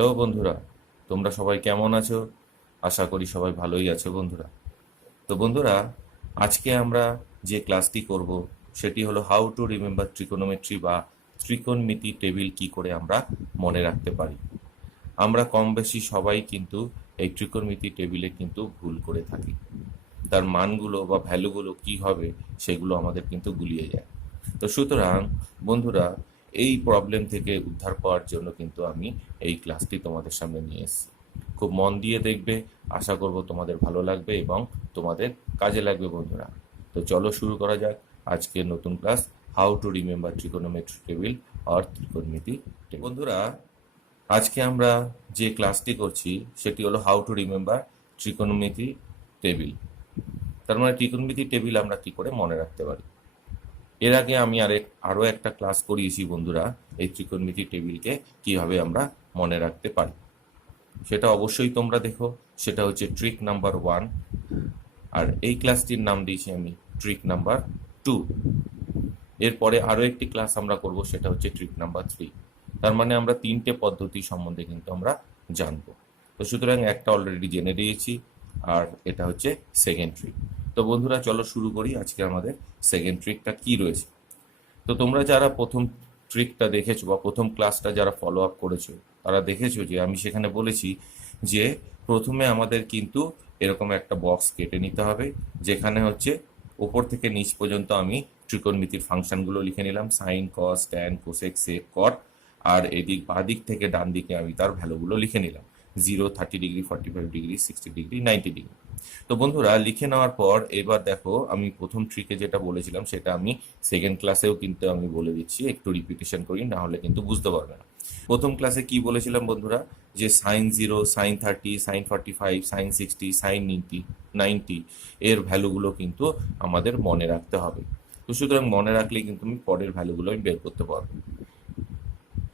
Hello বন্ধুরা, তোমরা সবাই কেমন আছো? আশা করি সবাই ভালোই আছো বন্ধুরা। তো বন্ধুরা, আজকে আমরা যে ক্লাসটি করব সেটি হলো হাউ টু রিমেম্বার ট্রিকোনোমেট্রি বা ত্রিকোণমিতি টেবিল কি করে আমরা মনে রাখতে পারি। আমরা কম বেশি সবাই কিন্তু এই ত্রিকোণমিতি টেবিলে কিন্তু ভুল করে থাকি। তার মানগুলো বা ভ্যালুগুলো কি হবে সেগুলো আমাদের কিন্তু গুলিয়ে যায়। তো সুতরাং বন্ধুরা, এই প্রবলেম থেকে উদ্ধার পাওয়ার জন্য কিন্তু আমি এই ক্লাসটি তোমাদের সামনে নিয়ে এসেছি। খুব মন দিয়ে দেখবে, আশা করব তোমাদের ভালো লাগবে এবং তোমাদের কাজে লাগবে বন্ধুরা। তো চলো শুরু করা যাক আজকের নতুন class, how to remember trigonometry table or ত্রিকোণমিতি টেবিল। বন্ধুরা, আজকে আমরা যে ক্লাসটি করছি সেটি হলো হাউ টু রিমেম্বার ত্রিকোণমিতি টেবিল। তার মানে ত্রিকোণমিতি টেবিল আমরা কি করে মনে রাখতে পারি। এর আগে আমি আরও একটা ক্লাস করিয়েছি বন্ধুরা, এই ত্রিকোণমিতি টেবিলকে কিভাবে আমরা মনে রাখতে পারি। সেটা অবশ্যই তোমরা দেখো, সেটা হচ্ছে ট্রিক নাম্বার 1। আর এই ক্লাসটির নাম দিয়েছি আমি ট্রিক নাম্বার 2। এরপরে আরও একটি ক্লাস আমরা করব, সেটা হচ্ছে ট্রিক নাম্বার 3। তার মানে আমরা 3টে পদ্ধতি সম্বন্ধে কিন্তু আমরা জানবো। তো সুতরাং একটা অলরেডি জেনে দিয়েছি, আর এটা হচ্ছে সেকেন্ড ট্রিক। তো বন্ধুরা চলো শুরু করি আজকে আমাদের সেকেন্ড ট্রিকটা কি রয়েছে। তো তোমরা যারা প্রথম ট্রিকটা দেখেছো বা প্রথম ক্লাসটা যারা ফলো আপ করেছো, তারা দেখেছো যে আমি সেখানে বলেছি যে প্রথমে আমাদের কিন্তু এরকম একটা বক্স কেটে নিতে হবে, যেখানে হচ্ছে ওপর থেকে নিচ পর্যন্ত আমি ত্রিকোণমিতির ফাংশনগুলো লিখে নিলাম, সাইন, কস, ট্যান, কোসেক, সেক, কট। আর এদিক বাদিক থেকে ডান দিকে আমি তার ভ্যালুগুলো লিখে নিলাম, 0, 30 ডিগ্রি, 45 ডিগ্রি, 60 ডিগ্রি, 90 ডিগ্রি। তো বন্ধুরা লিখে নেওয়ার পর এবার দেখো, আমি প্রথম ট্রিকে যেটা বলেছিলাম সেটা আমি সেকেন্ড ক্লাসেও কিন্তু আমি বলে দিচ্ছি, একটু রিপিটেশন করি, না হলে কিন্তু বুঝতে পারবে না। প্রথম ক্লাসে কি বলেছিলাম বন্ধুরা, যে sin 0, sin 30, sin 45, sin 60, sin 90 এর ভ্যালুগুলো কিন্তু আমাদের মনে রাখতে হবে। তো সুতরাং মনে রাখলেই কিন্তু আমি পরের ভ্যালুগুলো আমি বের করতে পারবো।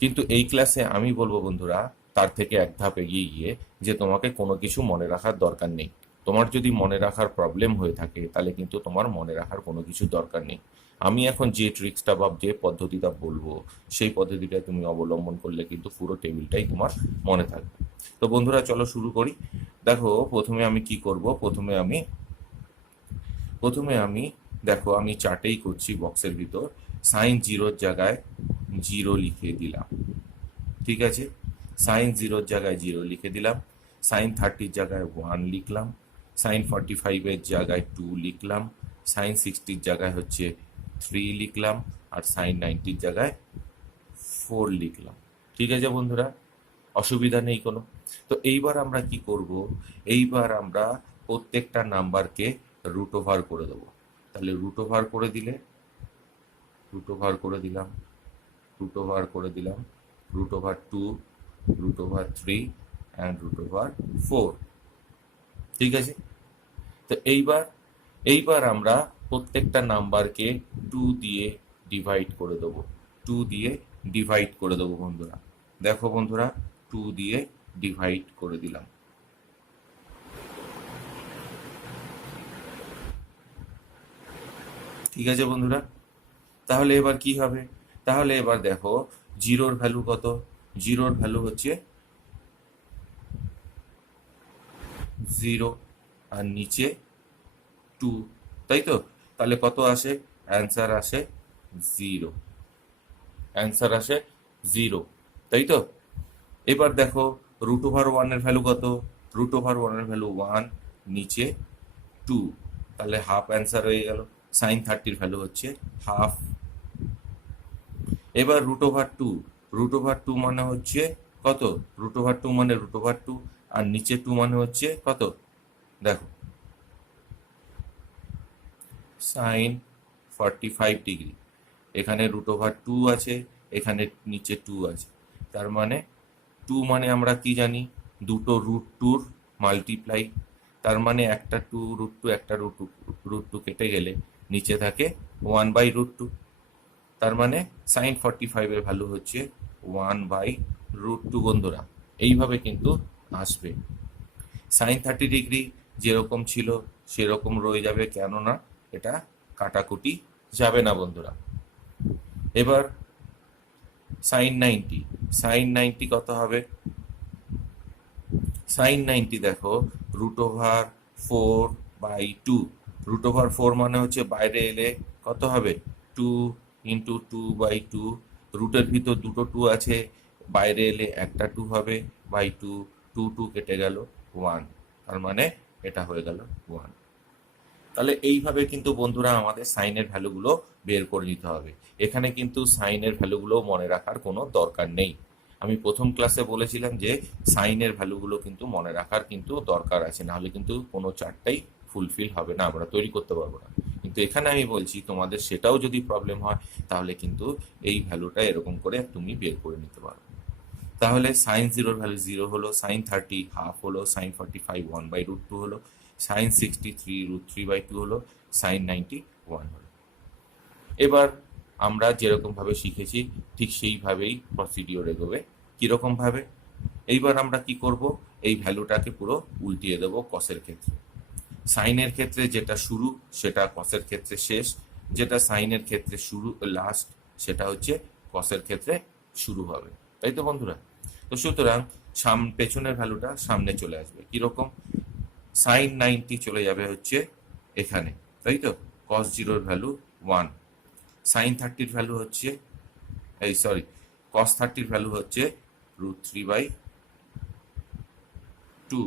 কিন্তু এই ক্লাসে আমি বলবো বন্ধুরা, তার থেকে এক ধাপ এগিয়ে গিয়ে, যে তোমাকে কোনো কিছু মনে রাখার দরকার নেই। তোমার যদি মনে রাখার প্রবলেম হয়ে থাকে তাহলে কিন্তু তোমার মনে রাখার কোনো কিছু দরকার নেই। আমি এখন যে ট্রিক্সটা বা যে পদ্ধতিটা বলবো সেই পদ্ধতিটা তুমি অবলম্বন করলে কিন্তু পুরো টেবিলটাই তোমার মনে থাকবে। তো বন্ধুরা চলো শুরু করি। দেখো প্রথমে আমি কি করব, প্রথমে আমি দেখো আমি চার্টেই করছি, বক্সের ভিতর sin 0-র জায়গায় 0 লিখে দিলাম। ঠিক আছে, sin 0-র জায়গায় 0 লিখে দিলাম, sin 30-র জায়গায় 1 লিখলাম, sin 45-এর জায়গায় 2 লিখলাম, sin 60-র জায়গায় হচ্ছে 3 লিখলাম, আর sin 90-র জায়গায় 4 লিখলাম। ঠিক আছে বন্ধুরা, অসুবিধা নেই কোনো। তো এইবার আমরা কি করব, এইবার আমরা প্রত্যেকটা নাম্বারকে রুট ওভার করে দেবো। তাহলে রুট ওভার করে দিলে, রুট ওভার করে দিলাম, রুট ওভার করে দিলাম, √2, √3 অ্যান্ড √4। ঠিক আছে, তো এইবার আমরা প্রত্যেকটা নাম্বারকে 2 দিয়ে ডিভাইড করে দেবো, 2 দিয়ে ডিভাইড করে দেবো বন্ধুরা। দেখো বন্ধুরা, 2 দিয়ে ডিভাইড করে দিলাম। ঠিক আছে বন্ধুরা, তাহলে এবার কি হবে, তাহলে এবার দেখো 0-র ভ্যালু কত, 0-র ভ্যালু হচ্ছে 0, আর নিচে 2, তাই তো? তাহলে কত আসে, অ্যান্সার আসে 0, অ্যান্সার আসে 0, তাই তো? এবার দেখো √1-এর ভ্যালু কত, √1-এর ভ্যালু 1, নিচে 2, তাহলে হাফ অ্যান্সার হয়ে গেল। sin 30-র ভ্যালু হচ্ছে হাফ। এবার √2, √2 মানে হচ্ছে কত, √2 মানে √2, আর নিচে 2 মানে হচ্ছে কত, দেখো sin 45 ডিগ্রি। এখানে √2 আছে, এখানে নিচে 2 আছে, তার মানে 2 মানে আমরা কি জানি, দুটো √2-র মাল্টিপ্লাই। তার মানে একটা 2√2, একটা √2 কেটে গেলে নিচে থাকে 1/√2। তার মানে sin 45-এর ভ্যালু হচ্ছে 1/√2 বন্ধুরা। এইভাবে কিন্তু আসবে। sin 30 ডিগ্রি যেরকম ছিল সেরকম রয়ে যাবে, কেননা এটা কাটাকুটি যাবে না বন্ধুরা। এবার sin 90, sin 90 কত হবে, সাইন 90 দেখো √4/2। √4 মানে হচ্ছে বাইরে এলে কত হবে, 2 × 2/2। রুটের ভিতর দুটো 2 আছে, বাইরে এলে একটা 2 হবে, বাই 2, 2 কেটে গেল 1, তার মানে এটা হয়ে গেল 1। তাহলে এইভাবে কিন্তু বন্ধুরা আমাদের সাইনের ভ্যালুগুলো বের করে নিতে হবে। এখানে কিন্তু সাইনের ভ্যালুগুলো মনে রাখার কোনো দরকার নেই। আমি প্রথম ক্লাসে বলেছিলাম যে সাইনের ভ্যালুগুলো কিন্তু মনে রাখার কিন্তু দরকার আছে, নাহলে কিন্তু কোনো চার্টটাই ফুলফিল হবে না, আমরা তৈরি করতে পারবো না। কিন্তু এখানে আমি বলছি তোমাদের সেটাও যদি প্রবলেম হয় তাহলে কিন্তু এই ভ্যালুটা এরকম করে তুমি বের করে নিতে পারো। তাহলে সাইন জিরোর ভ্যালু 0 হলো, সাইন 30 হাফ হলো, সাইন 45 1/√2 হলো, সাইন 63 √3/2 হলো, সাইন 90 1 হলো। এবার আমরা যেরকম ভাবে শিখেছি ঠিক সেইভাবেই প্রসিডিওর এগোবে। কিরকম ভাবে? এইবার আমরা কি করব, এই ভ্যালুটাকে পুরো উল্টিয়ে দেবো কসের ক্ষেত্রে। সাইনের ক্ষেত্রে যেটা শুরু সেটা কসের ক্ষেত্রে শেষ, যেটা সাইনের ক্ষেত্রে শুরু লাস্ট সেটা হচ্ছে কসের ক্ষেত্রে শুরু হবে। তাই তো বন্ধুরা? তো সুতরাং পেছনের ভ্যালুটা সামনে চলে আসবে কিরকম, সাইন 90 চলে যাবে হচ্ছে এখানে, তাই তো, কস জিরোর ভ্যালু 1, সাইন 30 ভ্যালু হচ্ছে কস 30 ভ্যালু হচ্ছে √3/2,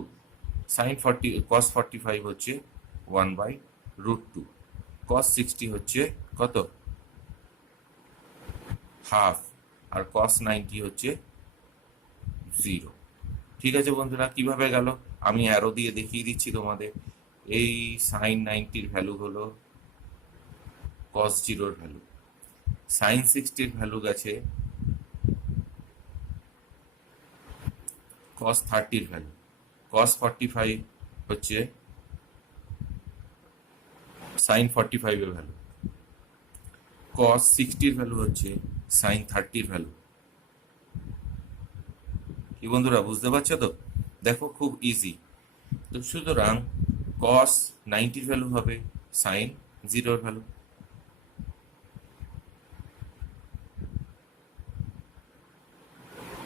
সাইন 40 কস 45 হচ্ছে 1/√2, কস 60 হচ্ছে কত, হাফ, আর কস 90 হচ্ছে 0। ঠিক আছে বন্ধুরা, কিভাবে গেল আমি অ্যারো দিয়ে দেখিয়ে দিচ্ছি তোমাদের। এই সাইন 90-র ভ্যালু হলো কস জিরোর ভ্যালু, সাইন 60-র ভ্যালু গেছে কস 30-র ভ্যালু, কস 45 হচ্ছে সাইন 45-এর ভ্যালু, কস 60-র ভ্যালু হচ্ছে সাইন 30-র ভ্যালু। কি বন্ধুরা বুঝতে পারছো তো? দেখো খুব ইজি। তো সুতরাং কস 90-র ভ্যালু হবে সাইন 0-র ভ্যালু।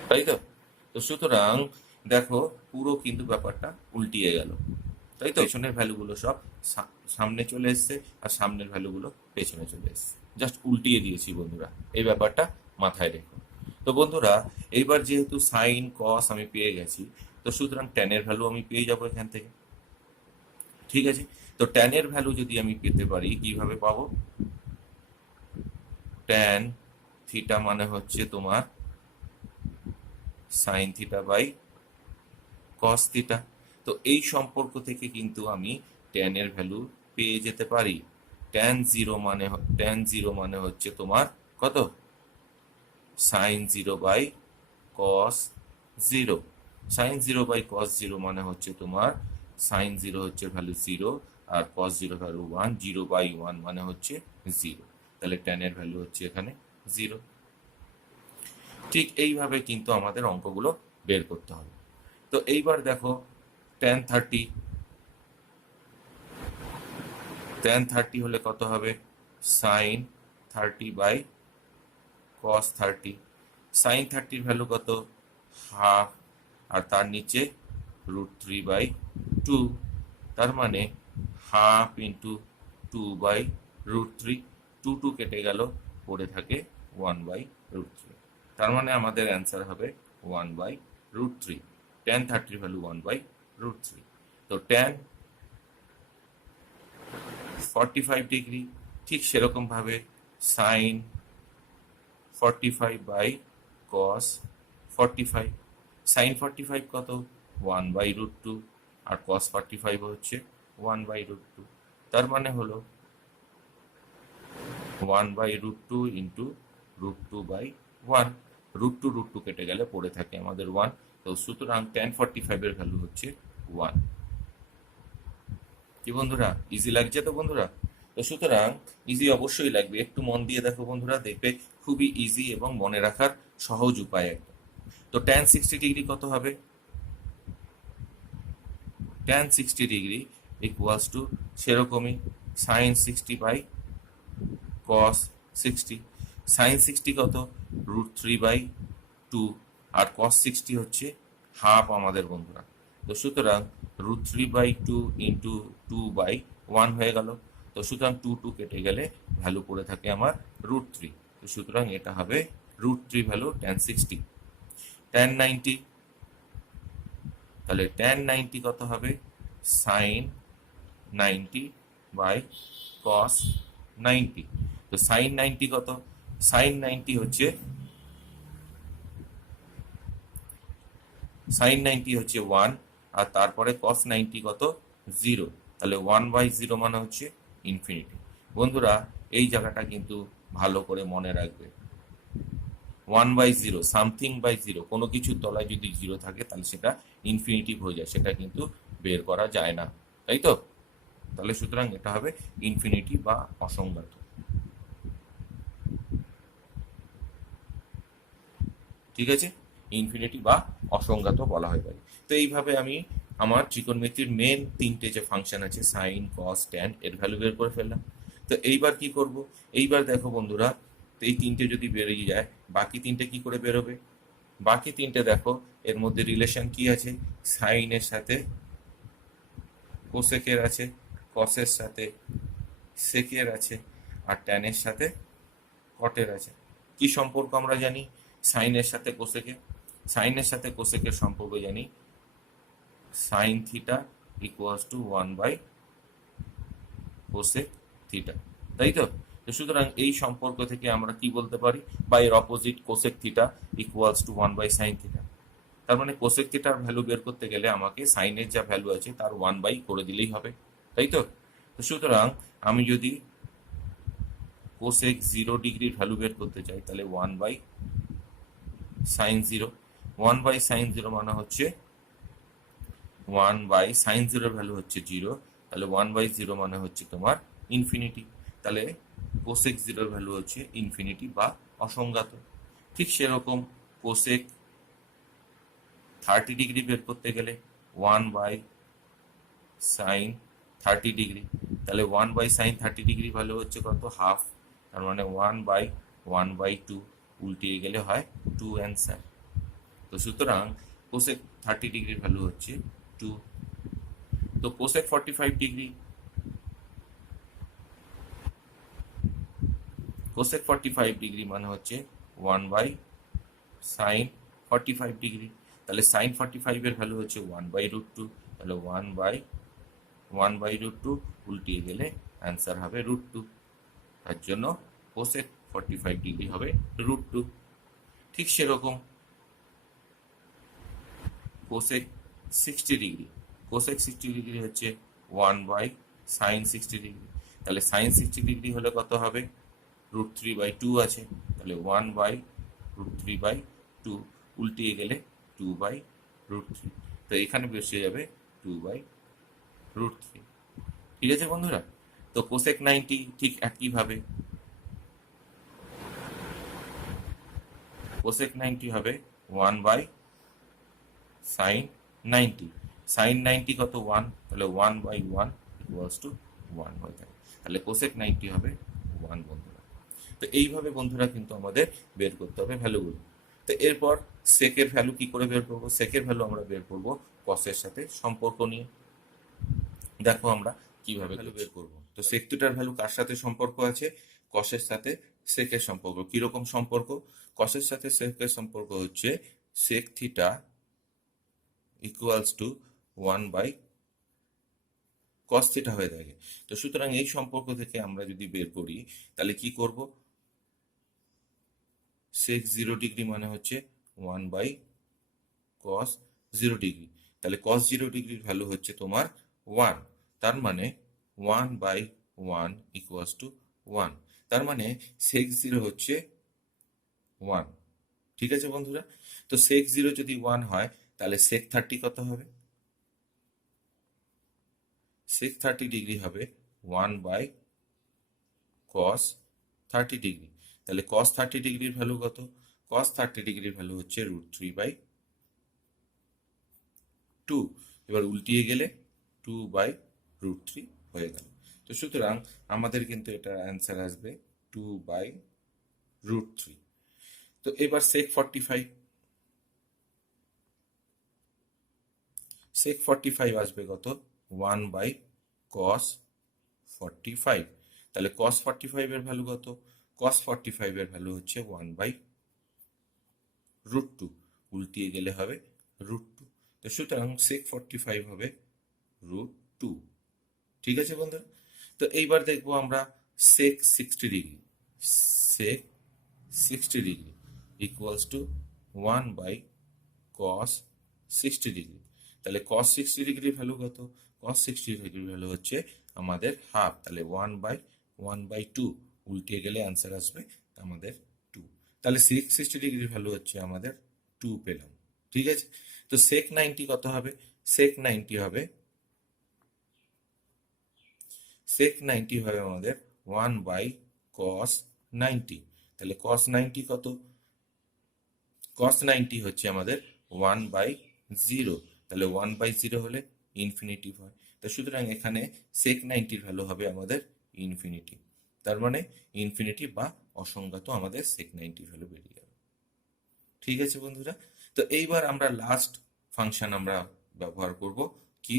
তাই তো? তো সুতরাং দেখো পুরো কিন্তু ব্যাপারটা উল্টিয়ে গেল, তাই তো, পেছনের ভ্যালুগুলো সব সামনে চলে এসছে আর সামনের ভ্যালুগুলো পেছনে চলে এসছে, জাস্ট উল্টিয়ে দিয়েছি বন্ধুরা, এই ব্যাপারটা মাথায় রেখো। তো বন্ধুরা এইবার যেহেতু সাইন কস আমি পেয়ে গেছি, তো সুতরাং ট্যানের ভ্যালু আমি পেয়ে যাবো এখান থেকে। ঠিক আছে, তো ট্যানের ভ্যালু যদি আমি পেতে পারি কিভাবে পাবো, ট্যান থিটা মানে হচ্ছে তোমার sine theta by cos theta. তো এই সম্পর্ক থেকে কিন্তু আমি ট্যান এর ভ্যালু পেয়ে যেতে পারি। ট্যান জিরো মানে হচ্ছে তোমার কত, সাইন 0/cos 0। সাইন 0/cos 0 মানে হচ্ছে তোমার সাইন 0 হচ্ছে ভ্যালু 0 আর cos 0 ভ্যালু 1, 0/1 মানে হচ্ছে 0, তাহলে ট্যান এর ভ্যালু হচ্ছে এখানে 0। ঠিক এইভাবে কিন্তু আমাদের অঙ্কগুলো বের করতে হবে। তো এইবার দেখো ট্যান 30, হলে কত হবে, সাইন 30/cos 30। সাইন 30-র ভ্যালু কত, হাফ, আর তার নিচে √3/2, তার মানে হাফ ইন্টু 2/√3, 2 কেটে গেল, পড়ে থাকে 1/√3, তার মানে আমাদের অ্যান্সার হবে 1/√3। ট্যান 30-র ভ্যালু 1/√3। তো ট্যান 45 ডিগ্রি, ঠিক সেরকম ভাবে সাইন 45/cos 45, সাইন 45 কত, 1/√2, আর cos 45 হচ্ছে 1/√2, তার মানে হলো 1/√2 ইন্টু √2/1, √2 কেটে গেলে পড়ে থাকে আমাদের 1। তো সুতরাং ট্যান 45-এর ভ্যালু হচ্ছে 1। কি বন্ধুরা ইজি লাগছে তো বন্ধুরা? তো সুতরাং ইজি অবশ্যই লাগবে, একটু মন দিয়ে দেখো বন্ধুরা, দেখবে খুবই ইজি এবং মনে রাখার সহজ উপায় একদম। তো ট্যান 60 ডিগ্রি কত হবে, ট্যান 60 ডিগ্রি ইকুয়ালস টু সেরকমই সাইন 60/cos 60। সাইন 60 কত, √3/2, আর cos 60 হচ্ছে হাফ আমাদের বন্ধুরা, তো সুতরাং √3/2 ইন্টু 2/1 হয়ে গেল। তো সুতরাং 2 কেটে গেলে ভ্যালু পড়ে থাকে আমার √3। তো সুতরাং এটা হবে √3 ভ্যালু tan60। tan90, তাহলে tan90 কত হবে? sin90/cos90। তো sin90 কত? sin90 হচ্ছে sin90 1, আর তারপরে cos90 কত? 0। তাহলে 1/0 মানে হচ্ছে ইনফিনিটি। বন্ধুরা এই জায়গাটা কিন্তু ভালো করে মনে রাখবে। 1/0, সামথিং বাই জিরো, কোনো কিছুর তলায় যদি জিরো থাকে তাহলে সেটা ইনফিনিটিভ হয়ে যায়, সেটা কিন্তু বের করা যায় না, তাই তো? তাহলে সুতরাং এটা হবে ইনফিনিটি বা অসংজ্ঞাত। ঠিক আছে, ইনফিনিটি বা অসংজ্ঞাত বলা হয় ভাই। তো এইভাবে আমি আমার ত্রিকোণমিতির মেন তিনটে যে ফাংশন আছে সাইন, কস, ট্যান, এর ভ্যালু বের করে ফেললাম। তো এইবার কি করব? এইবার দেখো বন্ধুরা, তো এই তিনটে যদি বেরিয়ে যায়, বাকি তিনটে কি করে বেরোবে? বাকি তিনটে দেখো, এর মধ্যে রিলেশন কি আছে? সাইনের সাথে কোসেকের আছে, কসের সাথে সেকের আছে, আর ট্যানের সাথে কটের আছে। কি সম্পর্ক আমরা জানি সাইনের সাথে কোসেকের? সাইনের সাথে কোসেকের সম্পর্ক জানি সাইন থিটা ইকুয়ালস টু 1/কোসেক থিটা, তাই তো? তো সুতরাং এই সম্পর্ক থেকে আমরা কি বলতে পারি? বা এর opposite cosec theta equals to 1/সাইন থিটা। তার মানে কোসেক থিটার ভ্যালু বের করতে গেলে আমাকে সাইনের যা ভ্যালু আছে তার 1/, করে দিলেই হবে, তাই তো? তো সুতরাং আমি যদি কোসেক 0 ডিগ্রির ভ্যালু বের করতে চাই তাহলে 1/sin0। 1/sin0 মানে হচ্ছে 1/sin0 ভ্যালু হচ্ছে 0, তাহলে 1/0 মানে হচ্ছে তোমার ইনফিনিটি। তাহলে কোসেক 0 ভ্যালু হচ্ছে ইনফিনিটি বা অসংজ্ঞাত। ঠিক সেরকম কোসেক 30 ডিগ্রি বের করতে গেলে 1/sin30 ডিগ্রি, তাহলে 1/sin30 ডিগ্রি ভ্যালু হচ্ছে কত? হাফ। তার মানে 1/1/2, উল্টিয়ে গেলে হয় 2 অ্যান্সার। তো সুতরাং কোসেক 30 ডিগ্রির ভ্যালু হচ্ছে 2। তো কোসেক 45 ডিগ্রি, কোসেক 45 ডিগ্রি মানে হচ্ছে 1/sin45 ডিগ্রি। তাহলে sin45 এর ভ্যালু হচ্ছে 1/√2, তাহলে 1/1/√2, উল্টিয়ে গেলে অ্যান্সার হবে √2। তার জন্য কোসেক 45 ডিগ্রি হবে √2। ঠিক সেরকম কোসেক 60 ডিগ্রি, কোসেক 60 ডিগ্রি হচ্ছে 1/sin60 ডিগ্রি। তাহলে sin60 ডিগ্রি হলে কত হবে? √3/2 আছে, তাহলে 1/√3/2, উল্টিয়ে গেলে 2/√3। তো এখানে বসে যাবে 2/√3। ঠিক আছে বন্ধুরা? তো কোসেক 90 ঠিক একইভাবে, কোসেক 90 হবে 1/sin90। sin90 কত? 1, তাহলে 1/1 ইকুয়ালস টু 1 হয়ে থাকে। তাহলে কোসেক 90 হবে 1 বন্ধুরা। তো এইভাবে বন্ধুরা কিন্তু আমাদের বের করতে হবে ভ্যালুগুলো। তো এরপর সেকের ভ্যালু কি করে বের করবো? সেকের ভ্যালু আমরা বের করবো কসের সাথে সম্পর্ক নিয়ে। দেখো আমরা কিভাবে ভ্যালু বের করবো। তো সেক থিটার ভ্যালু কার সাথে সম্পর্ক আছে? কসের সাথে সেকের সম্পর্ক। কিরকম সম্পর্ক? কসের সাথে সেকের সম্পর্ক হচ্ছে sec theta equals to 1/cos theta হয়ে থাকে। তো সুতরাং এই সম্পর্ক থেকে আমরা যদি বের করি তাহলে কি করব? সেক 0 ডিগ্রি মানে হচ্ছে 1/cos 0 ডিগ্রি। তাহলে cos 0 ডিগ্রির ভ্যালু হচ্ছে তোমার 1, তার মানে 1/1 ইকুয়ালস টু 1। তার মানে সেক 0 হচ্ছে 1। ঠিক আছে বন্ধুরা? তো সেক 0 যদি 1 হয় তাহলে সেক 30 কত হবে? সেক 30 ডিগ্রি হবে 1/cos 30 ডিগ্রি। তাহলে cos 30 ডিগ্রির ভ্যালু কত? cos 30 ডিগ্রির ভ্যালু হচ্ছে √3/2। এবার উল্টিয়ে গেলে 2/√3 হয়ে গেল। তো সুতরাং আমাদের কিন্তু এটা অ্যান্সার আসবে 2/√3। তো এবার সেক 45, সেক 45 আসবে কত, 1/cos 45। তাহলে cos 45 এর ভ্যালু কত, cos 45 এর ভ্যালু হচ্ছে 1/√2, উল্টিয়ে গেলে হবে √2। তো সুতরাং sec 45 হবে √2। ঠিক আছে বন্ধুরা? তো এইবার দেখবো আমরা sec 60 degree. sec 60 degree equals to 1/cos 60 degree. তাহলে cos 60 ডিগ্রির ভ্যালু কত, cos 60 ডিগ্রির ভ্যালু হচ্ছে আমাদের হাফ, তাহলে 1/1/2, উল্টিয়ে গেলে অ্যান্সার আসবে আমাদের 2। তাহলে sec 60 ডিগ্রির ভ্যালু হচ্ছে আমাদের 2 পেলাম। ঠিক আছে? তো sec 90 কত হবে, sec 90 হবে আমাদের 1/cos 90। তাহলে cos 90 কত, cos 90 হচ্ছে আমাদের 1/0। তাহলে 1/0 হলে ইনফিনিটিভ হয়। তো সুতরাং এখানে sec 90 ভ্যালু হবে আমাদের ইনফিনিটি। তার মানে ইনফিনিটি বা অসংজ্ঞাত আমাদের sec 90 ভ্যালু বেরিয়ে যাবে। ঠিক আছে বন্ধুরা? তো এইবার আমরা লাস্ট ফাংশন আমরা ব্যবহার করব কি,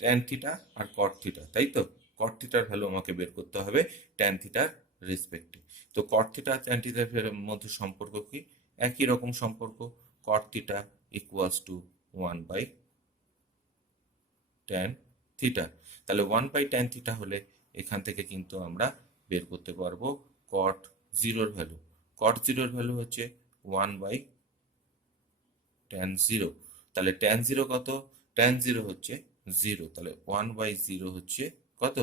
ট্যান থিটা আর কট থিটা, তাই তো? কট থিটার ভ্যালু আমাকে বের করতে হবে ট্যান থিটার রেসপেক্টে। তো কট থিটা আর ট্যান থিটার মধ্যে সম্পর্ক কি, একই রকম সম্পর্ক, কট থিটা ইকুয়ালস টু 1/ট্যান থিটা। তাহলে 1/ট্যান থিটা হলে এখান থেকে কিন্তু আমরা বের করতে পারবো কট জিরোর ভ্যালু। কট জিরোর ভ্যালু হচ্ছে 1/ট্যান 0। তাহলে ট্যান 0 কত, ট্যান 0 হচ্ছে 0, তাহলে 1/0 হচ্ছে কত,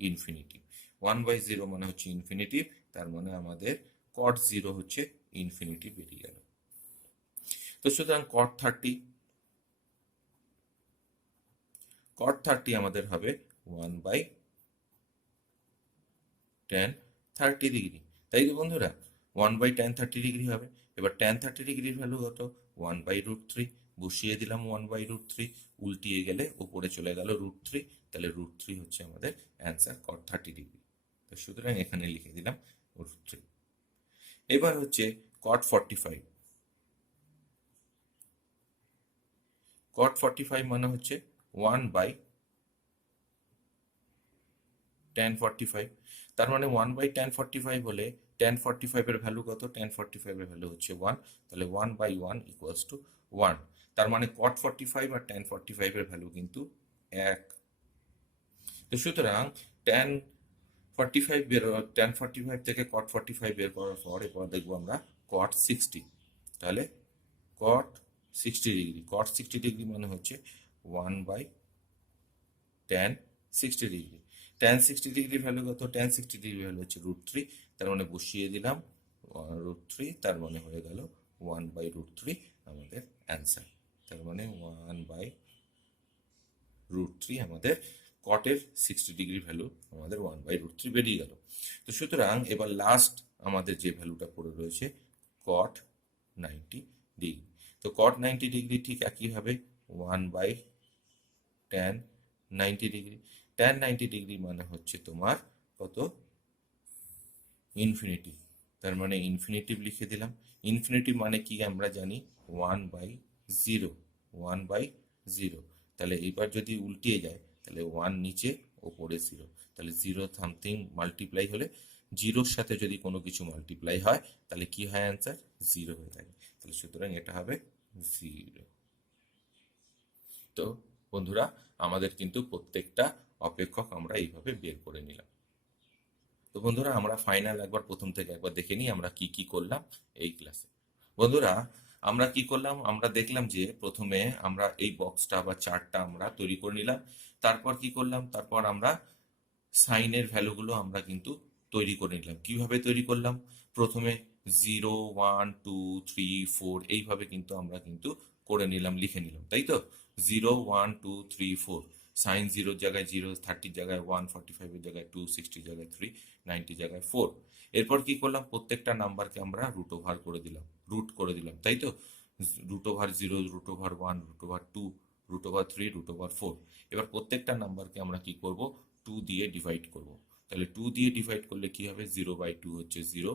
ইনফিনিটি। 1/0 মানে হচ্ছে ইনফিনিটি, তার মানে আমাদের cot 0 হচ্ছে ইনফিনিটি বেরিয়ে গেল। তো সুতরাং cot 30 আমাদের হবে 1/tan 30 ডিগ্রি, তাই তো বন্ধুরা? 1/tan 30 ডিগ্রি হবে। এবার tan 30 ডিগ্রির ভ্যালু কত, 1/√3, বসিয়ে দিলাম 1/√3, উল্টিয়ে গেলে উপরে চলে গেল √3, তাহলে √3 হচ্ছে আমাদের অ্যান্সার cot 30 ডিগ্রি। তো সুতরাং এখানে লিখে দিলাম √3। এবার হচ্ছে cot 45। cot 45 মানে হচ্ছে 1/tan 45। তার মানে 1/tan 45 হলে tan 45 এর ভ্যালু কত, tan 45 এর ভ্যালু হচ্ছে 1, তাহলে 1/1 ইকুয়ালস টু 1। তার মানে cot 45 আর tan 45 এর ভ্যালু কিন্তু 1। তো সুতরাং tan 45 থেকে cot 45 বের করার পর এবার দেখবো আমরা cot 60। তাহলে cot 60 ডিগ্রি মানে হচ্ছে 1/tan 60 ডিগ্রি। tan 60 ডিগ্রির ভ্যালু কত, tan 60 ডিগ্রির ভ্যালু হচ্ছে √3, তার মানে বসিয়ে দিলাম √3, তার মানে হয়ে গেল 1/√3 আমাদের অ্যান্সার। তার মানে 1/√3 আমাদের কটের 60 ডিগ্রি ভ্যালু আমাদের 1/√3 বেরিয়ে গেল। তো সুতরাং এবার লাস্ট আমাদের যে ভ্যালুটা পড়ে রয়েছে cot 90 ডিগ্রি। তো cot 90 ডিগ্রি ঠিক একইভাবে 1/tan 90 ডিগ্রি। tan 90 ডিগ্রি মানে হচ্ছে তোমার কত, ইনফিনিটি। তার মানে ইনফিনিটিভ লিখে দিলাম। ইনফিনিটিভ মানে কি আমরা জানি, 1/0, 1/0। তাহলে এবার যদি উল্টিয়ে যায় তাহলে 1 নিচে, ওপরে 0, তাহলে 0 সামথিং মাল্টিপ্লাই হলে, জিরোর সাথে যদি কোনো কিছু মাল্টিপ্লাই হয় তাহলে কি হয়, অ্যান্সার 0 হয়ে থাকে। তাহলে সুতরাং এটা হবে 0। তো বন্ধুরা, আমাদের কিন্তু প্রত্যেকটা অপেক্ষক আমরা এইভাবে বের করে নিলাম। তো বন্ধুরা, আমরা ফাইনাল একবার প্রথম থেকে একবার দেখে নিই আমরা কি কি করলাম এই ক্লাসে। বন্ধুরা, আমরা কি করলাম, আমরা দেখলাম যে প্রথমে আমরা এই বক্সটা বা চার্টটা আমরা তৈরি করে নিলাম। তারপর কি করলাম, তারপর আমরা সাইনের ভ্যালুগুলো আমরা কিন্তু তৈরি করে নিলাম। কিভাবে তৈরি করলাম, প্রথমে 0, 1, 2, 3, 4 এইভাবে কিন্তু আমরা কিন্তু করে নিলাম, লিখে নিলাম, তাই তো? 0, 1, 2, 3, 4, সাইন 0 জায়গায় 0, 30 জায়গায় 1, 45 জায়গায় 2, 60 জায়গায় 3, 90 জায়গায় 4। এরপর কি করলাম, প্রত্যেকটা নাম্বারকে আমরা রুট করে দিলাম, তাই তো? √0, √1, √2, √3, √4। এবার প্রত্যেকটা নাম্বারকে আমরা কি করব, 2 দিয়ে ডিভাইড করব। তাহলে 2 দিয়ে ডিভাইড করলে কি হবে, 0/2 হচ্ছে 0,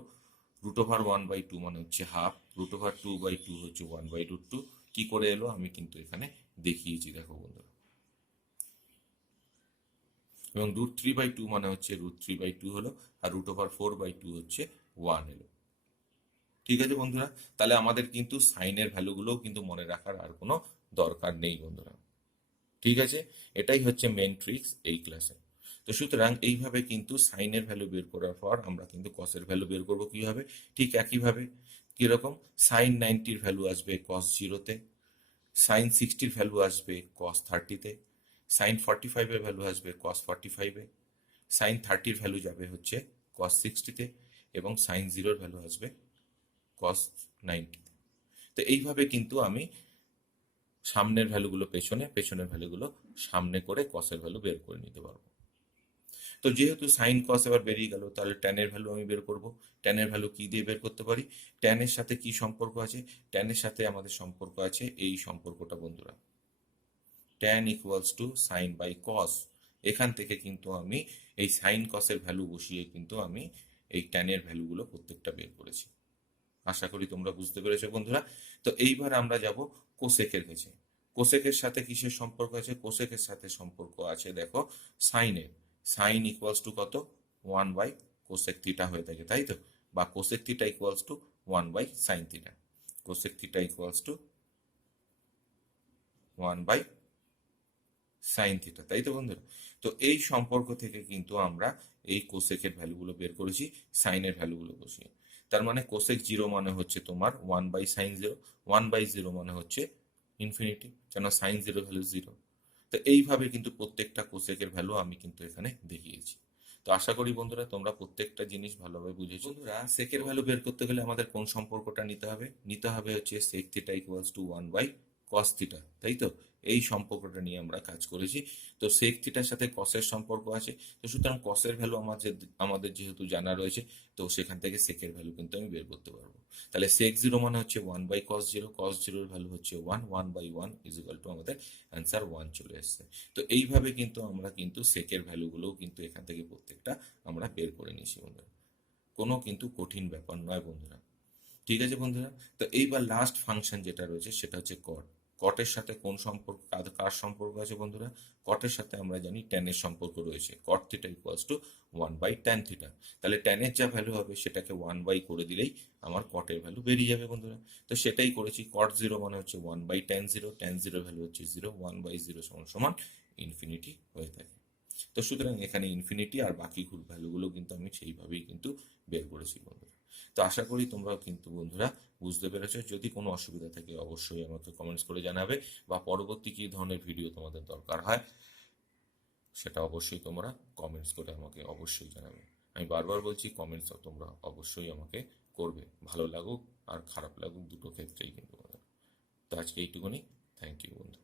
√1/2 মানে হচ্ছে হাফ, √2/2 হচ্ছে 1/√2। কি করে এলো, আমি কিন্তু এখানে দেখিয়েছি, দেখো বন্ধুরা। এবং √3/2 মানে হচ্ছে √3/2 হলো, আর √4/2 হচ্ছে 1 এলো। ঠিক আছে বন্ধুরা, তাহলে আমাদের কিন্তু সাইনের ভ্যালুগুলোও কিন্তু মনে রাখার আর কোনো দরকার নেই বন্ধুরা। ঠিক আছে, এটাই হচ্ছে মেন ট্রিক্স এই ক্লাসে। তো সুতরাং এইভাবে কিন্তু সাইনের ভ্যালু বের করার পর আমরা কিন্তু কসের ভ্যালু বের করবো কিভাবে, ঠিক একইভাবে। কিরকম, sin 90-র ভ্যালু আসবে cos 0-তে, sin 60-র ভ্যালু আসবে cos 30-তে, sin 45-এর ভ্যালু আসবে cos 45-এ, sin 30-র ভ্যালু যাবে হচ্ছে cos 60-তে, এবং sin 0-র ভ্যালু আসবে cos 90-তে। তো এইভাবে কিন্তু আমি সামনের ভ্যালুগুলো পেছনে, পেছনের ভ্যালুগুলো সামনে করে কসের ভ্যালু বের করে নিতে পারবো। তো যেহেতু সাইন কস এবার বেরিয়ে গেল, তাহলে ট্যানের ভ্যালু আমি বের করব। ট্যানের ভ্যালু কি দিয়ে বের করতে পারি, ট্যানের সাথে কি সম্পর্ক আছে, ট্যানের সাথে আমাদের সম্পর্ক আছে এই সম্পর্কটা বন্ধুরা, tan equals to sine by cos. এখান থেকে কিন্তু আমি এই সাইন কসের ভ্যালু বসিয়ে কিন্তু আমি এই ট্যানের ভ্যালুগুলো প্রত্যেকটা বের করেছি। আশা করি তোমরা বুঝতে পেরেছো বন্ধুরা। তো এইবার আমরা যাব কোসেকের কাছে। কোসেকের সাথে কিসের সম্পর্ক আছে, কোসেকের সাথে সম্পর্ক আছে দেখো সাইনের। সাইন ইকুয়ালস টু কত, 1/কোসেক থিটা হয়ে থাকে, তাই তো, বা কোসেক থিটা ইকুয়ালস টু 1/সাইন theta. Cosec theta equals to 1/সাইন থিটা, তাই তো বন্ধুরা। তো এই সম্পর্ক থেকে কিন্তু আমরা এই কোসেকের ভ্যালুগুলো বের করেছি সাইনের ভ্যালুগুলো বসিয়ে। তার মানে কোসেক 0 মানে হচ্ছে তোমার 1/sin 0, 1/0 মানে হচ্ছে ইনফিনিটি, কেন sin 0 ভ্যালু 0। তো এইভাবে কিন্তু প্রত্যেকটা কোসেকের ভ্যালু আমি কিন্তু এখানে দেখিয়েছি। তো আশা করি বন্ধুরা তোমরা প্রত্যেকটা জিনিস ভালোভাবে বুঝেছো। বন্ধুরা সেকের ভ্যালু বের করতে গেলে আমাদের কোন সম্পর্কটা নিতে হবে, নিতে হবে হচ্ছে sec theta equals to 1/cos theta, তাই তো। এই সম্পর্কটা নিয়ে আমরা কাজ করেছি। তো sec থিটার সাথে কসের সম্পর্ক আছে, তো সুতরাং কসের ভ্যালু আমাদের যেহেতু জানা রয়েছে, তো সেখান থেকে সেকের ভ্যালু কিন্তু আমি বের করতে পারবো। তাহলে sec 0 মানে হচ্ছে 1/cos 0, cos 0-র ভ্যালু হচ্ছে 1, 1/1 ইজিক্যাল টু আমাদের অ্যান্সার 1 চলে এসছে। তো এইভাবে কিন্তু আমরা কিন্তু সেকের ভ্যালুগুলোও কিন্তু এখান থেকে প্রত্যেকটা আমরা বের করে নিয়েছি বন্ধুরা, কোনো কিন্তু কঠিন ব্যাপার নয় বন্ধুরা। ঠিক আছে বন্ধুরা, তো এইবার লাস্ট ফাংশন যেটা রয়েছে সেটা হচ্ছে কট। কটের সাথে কোন সম্পর্ক, কার সম্পর্ক আছে বন্ধুরা, কটের সাথে আমরা জানি ট্যানের সম্পর্ক রয়েছে, cot theta equals two 1/tan theta. তাহলে ট্যানের যা ভ্যালু হবে সেটাকে 1 করে দিলেই আমার কটের ভ্যালু বেরিয়ে যাবে বন্ধুরা। তো সেটাই করেছি, cot 0 মানে হচ্ছে 1/tan 0, tan 0 ভ্যালু হচ্ছে 0, 1/0 সমান সমান ইনফিনিটি হয়ে থাকে। তো সুতরাং এখানে ইনফিনিটি আর বাকি ভ্যালুগুলো কিন্তু আমি সেইভাবেই কিন্তু বের করেছি বন্ধুরা। তো আশা করি তোমরা কিন্তু বন্ধুরা বুঝতে পেরেছো। যদি কোনো অসুবিধা থাকে অবশ্যই আমাকে কমেন্টস করে জানাবে, বা পরবর্তী কী ধরনের ভিডিও তোমাদের দরকার হয় সেটা অবশ্যই তোমরা কমেন্টস করে আমাকে অবশ্যই জানাবে। আমি বারবার বলছি, কমেন্টস তোমরা অবশ্যই আমাকে করবে, ভালো লাগুক আর খারাপ লাগুক দুটো ক্ষেত্রেই কিন্তু। তো আজকে এইটুকুনি, থ্যাংক ইউ বন্ধু।